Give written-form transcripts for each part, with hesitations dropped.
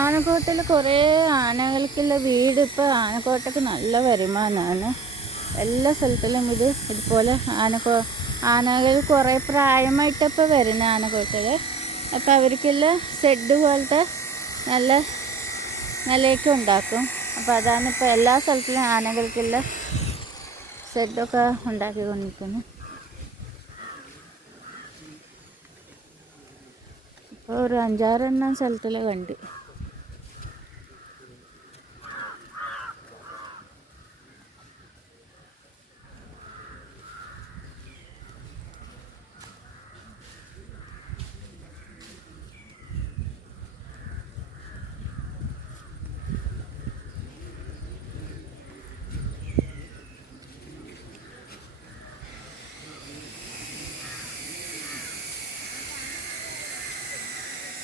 ആനക്കോട്ടയിൽ കുറേ ആനകൾക്കുള്ള വീട്. ഇപ്പോൾ ആനക്കോട്ടയ്ക്ക് നല്ല വരുമാനമാണ്. എല്ലാ സ്ഥലത്തിലും ഇതുപോലെ ആനകൾ കുറേ പ്രായമായിട്ടിപ്പോൾ വരുന്ന ആനക്കോട്ടയിൽ. അപ്പോൾ അവർക്കുള്ള ഷെഡ് പോലത്തെ നല്ല നിലയൊക്കെ ഉണ്ടാക്കും. അപ്പോൾ അതാണ് ഇപ്പോൾ എല്ലാ സ്ഥലത്തിലും ആനകൾക്കുള്ള ഷെഡൊക്കെ ഉണ്ടാക്കിക്കൊണ്ടിരിക്കുന്നു. ഇപ്പോൾ ഒരു 5-6 സ്ഥലത്തിൽ കണ്ട്.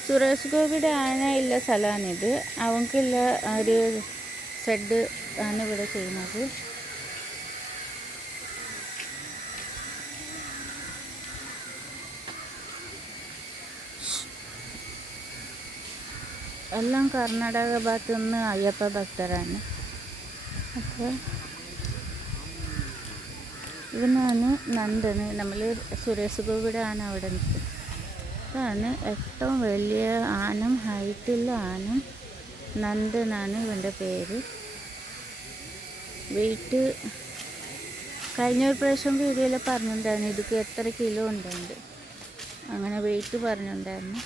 സുരേഷ് ഗോപിയുടെ ആനയുള്ള സ്ഥലമാണിത്. അവൻക്കുള്ള ഒരു ഷെഡ് ആണ് ഇവിടെ ചെയ്യുന്നത്. എല്ലാം കർണാടക ഭാഗത്തു നിന്ന് അയ്യപ്പ ഭക്തരാണ്. അപ്പോൾ ഇവനാണ് നന്ദന്. നമ്മൾ സുരേഷ് ഗോപിയുടെ ആന അവിടെ നിൽക്കും. ഇതാണ് ഏറ്റവും വലിയ ആനം, ഹൈറ്റുള്ള ആനം. നന്ദനാണ് ഇവൻ്റെ പേര്. വെയിറ്റ് കഴിഞ്ഞ ഒരു പ്രാവശ്യം വീഡിയോയിൽ പറഞ്ഞിട്ടുണ്ടായിരുന്നു ഇതൊക്കെ എത്ര കിലോ ഉണ്ടായിരുന്നു. അങ്ങനെ വെയിറ്റ് പറഞ്ഞിട്ടുണ്ടായിരുന്നു.